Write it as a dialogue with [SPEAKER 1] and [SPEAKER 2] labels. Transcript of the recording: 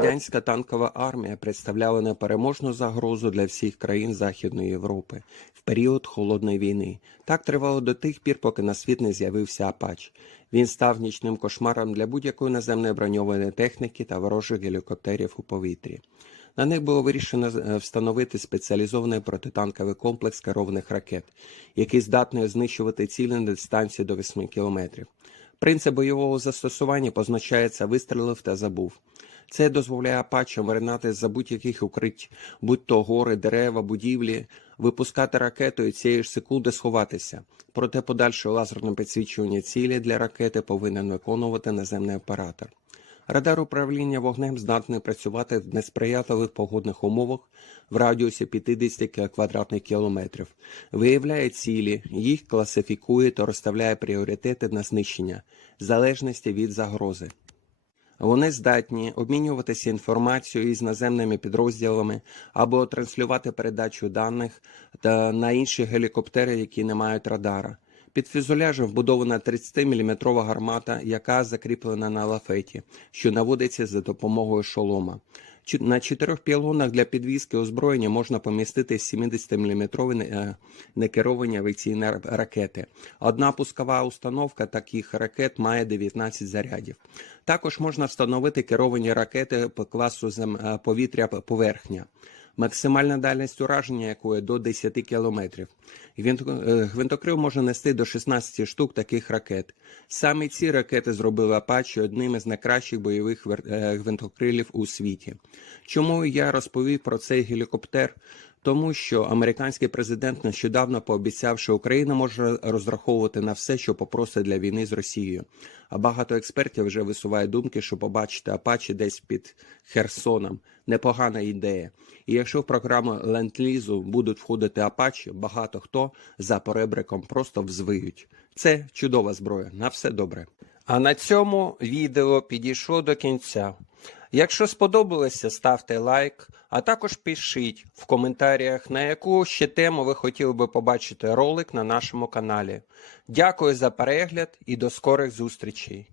[SPEAKER 1] Радянська танкова армія представляла непереможну загрозу для всіх країн Західної Європи в період холодної війни. Так тривало до тих пір, поки на світ не з'явився Апач. Він став нічним кошмаром для будь-якої наземної броньованої техніки та ворожих гелікоптерів у повітрі. На них було вирішено е, встановити спеціалізований протитанковий комплекс керованих ракет, який здатний знищувати цілі на дистанції до 8 кілометрів. Принцип бойового застосування позначається вистрілив та забув. Це дозволяє апачам виринати за будь-яких укритть, будь то гори, дерева, будівлі, випускати ракету і цієї ж секунди сховатися. Проте подальше лазерне підсвічування цілі для ракети повинен виконувати наземний оператор. Радар управління вогнем здатний працювати в несприятливих погодних умовах в радіусі 50 квадратних кілометрів, виявляє цілі, їх класифікує та розставляє пріоритети на знищення, залежності від загрози. Вони здатні обмінюватися інформацією із наземними підрозділами або транслювати передачу даних на інші гелікоптери, які не мають радара. Під фюзеляжем вбудована 30-мм гармата, яка закріплена на лафеті, що наводиться за допомогою шолома. На чотирьох пілонах для підвізки озброєння можна помістити 70-мм е, некеровані авіаційні ракети. Одна пускова установка таких ракет має 19 зарядів. Також можна встановити керовані ракети по класу е, повітря поверхня. Максимальна дальність ураження якої до 10 кілометрів. Е, Гвинтокрил може нести до 16 штук таких ракет. Саме ці ракети зробили Апачі одним із найкращих бойових е, гвинтокрилів у світі. Чому я розповів про цей гелікоптер? Тому що американський президент нещодавно пообіцяв, що Україна може розраховувати на все, що попросить для війни з Росією. А багато експертів вже висувають думки, що побачити Апачі десь під Херсоном непогана ідея. І якщо в програму ленд-лізу будуть входити Апачі, багато хто за поребриком просто взвиють. Це чудова зброя. На все добре. А на цьому відео підійшло до кінця. Якщо сподобалося, ставте лайк, а також пишіть в коментарях, на яку ще тему ви хотіли би побачити ролик на нашому каналі. Дякую за перегляд і до скорих зустрічей!